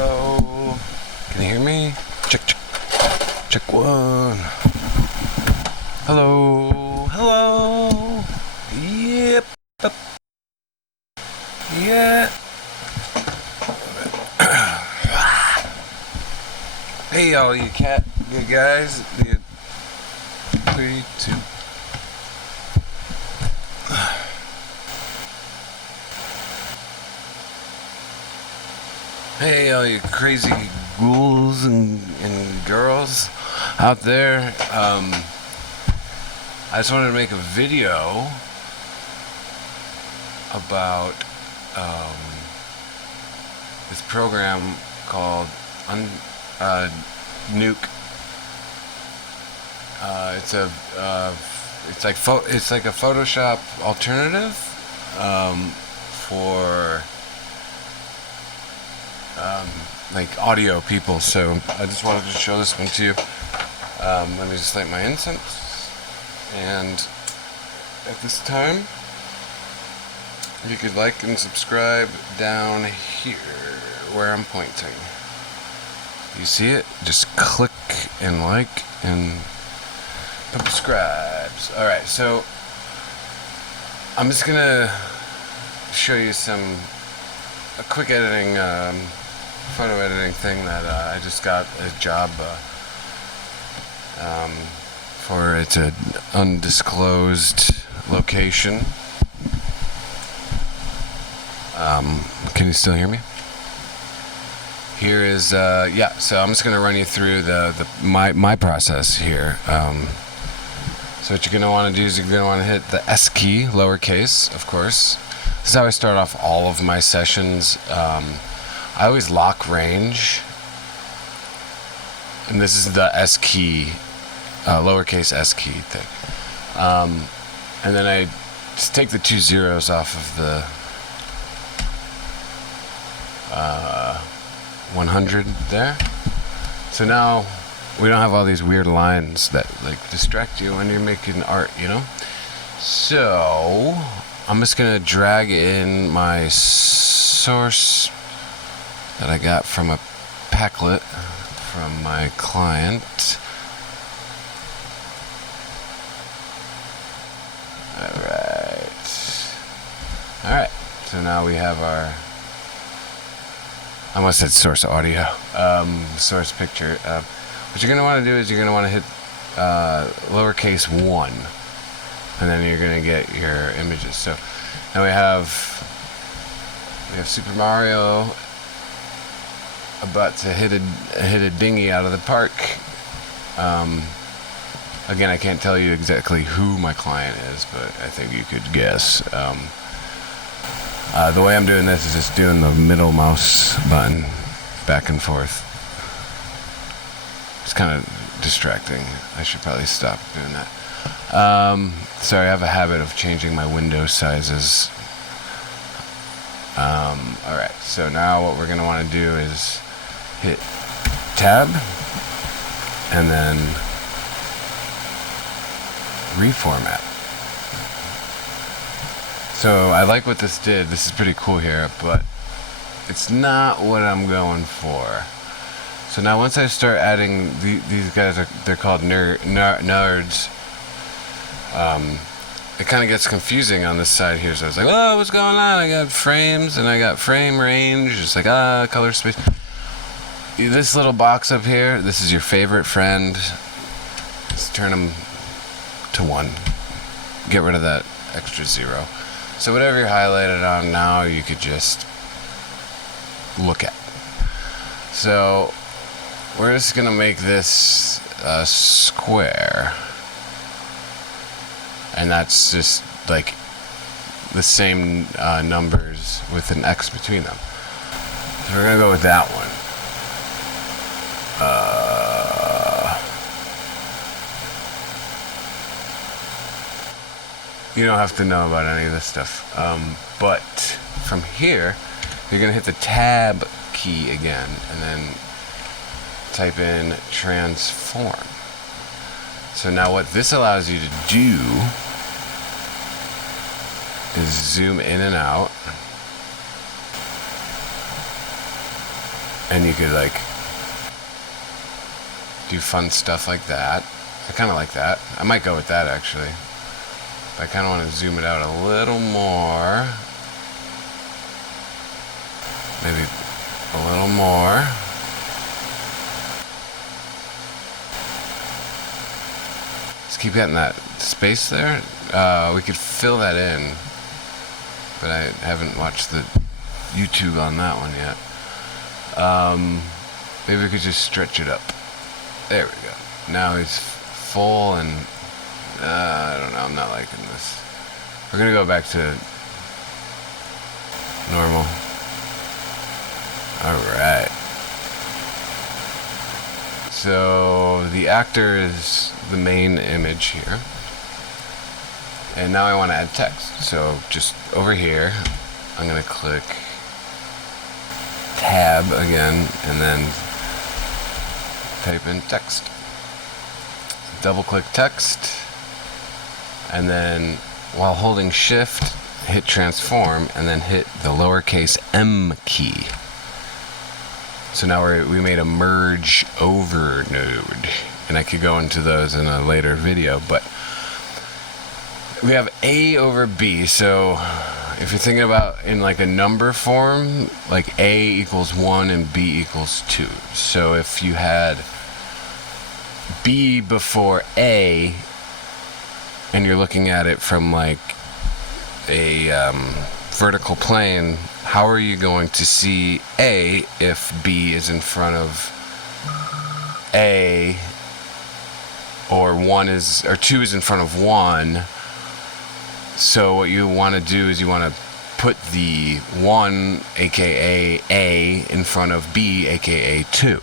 Hello. Can you hear me? Check, check. Check one. Hello. Hello. Yep. Yeah. Hey, all you good guys. 3, 2. Hey, all you crazy ghouls and girls out there. I just wanted to make a video about this program called NUKE. It's like a Photoshop alternative for like audio people. So I just wanted to show this one to you. Let me just light my incense, and at this time you could like and subscribe down here where I'm pointing. You see it? Just click and like and subscribes. Alright, so I'm just gonna show you a quick editing, photo editing thing that I just got a job for. It's an undisclosed location. Can you still hear me? Here is so I'm just gonna run you through my process here. So what you're gonna want to do is you're gonna want to hit the S key, lowercase, of course. This is how I start off all of my sessions. I always lock range, and this is the S key, lowercase S key thing. And then I just take the 2 zeros off of the 100 there. So now we don't have all these weird lines that like distract you when you're making art, you know? So I'm just gonna drag in my source that I got from a packlet from my client. Alright, so now we have our, I almost said source audio, source picture. What you're going to want to do is you're going to want to hit lowercase 1, and then you're going to get your images. So now we have Super Mario about to hit a dinghy out of the park. Again, I can't tell you exactly who my client is, but I think you could guess. The way I'm doing this is just doing the middle mouse button back and forth. It's kind of distracting. I should probably stop doing that. Sorry, I have a habit of changing my window sizes. Alright, so now what we're going to want to do is hit tab and then reformat. So I like what this did. This is pretty cool here, but it's not what I'm going for. So now once I start adding these guys, they're called nerds. It kind of gets confusing on this side here. So it's like, oh, what's going on? I got frames and I got frame range. It's like, color space. This little box up here, this is your favorite friend. Let's turn them to 1. Get rid of that extra 0. So whatever you're highlighted on now, you could just look at. So we're just gonna make this a square, and that's just like the same numbers with an X between them. So we're gonna go with that one. You don't have to know about any of this stuff, but from here you're gonna hit the tab key again and then type in transform. So now what this allows you to do is zoom in and out And you could like do fun stuff like that. I kind of like that. I might go with that actually. But I kind of want to zoom it out a little more. Maybe a little more. Just keep getting that space there. We could fill that in, but I haven't watched the YouTube on that one yet. Maybe we could just stretch it up. There we go. Now he's full and I don't know, I'm not liking this. We're gonna go back to normal. Alright. So the actor is the main image here. And now I want to add text. So just over here, I'm gonna click tab again and then type in text. Double click text and then while holding shift hit transform and then hit the lowercase m key. So now we made a merge over node, and I could go into those in a later video, but we have A over B. So if you're thinking about in like a number form, like A equals 1 and B equals 2. So if you had B before A and you're looking at it from like a vertical plane, how are you going to see A if B is in front of A or 2 is in front of 1? So what you want to do is you want to put the 1 aka A in front of B aka 2.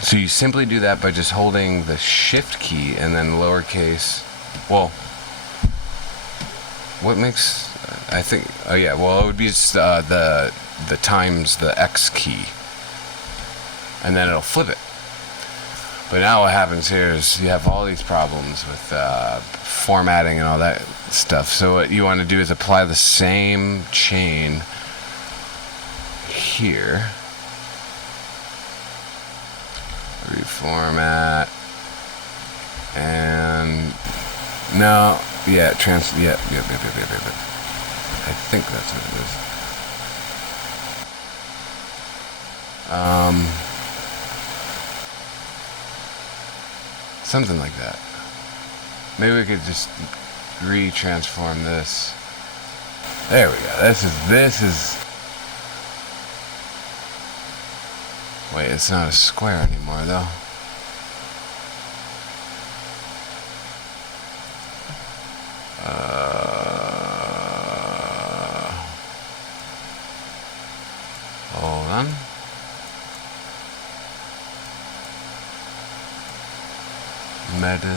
So you simply do that by just holding the shift key and then lowercase, well, what makes, I think, oh yeah, well it would be just the times the X key, and then it'll flip it. But now what happens here is you have all these problems with formatting and all that stuff. So what you want to do is apply the same chain here. Reformat. And no, yeah, yep. I think that's what it is. Something like that. Maybe we could just re-transform this. There we go. This is. Wait, it's not a square anymore, though. Hold on. Meta.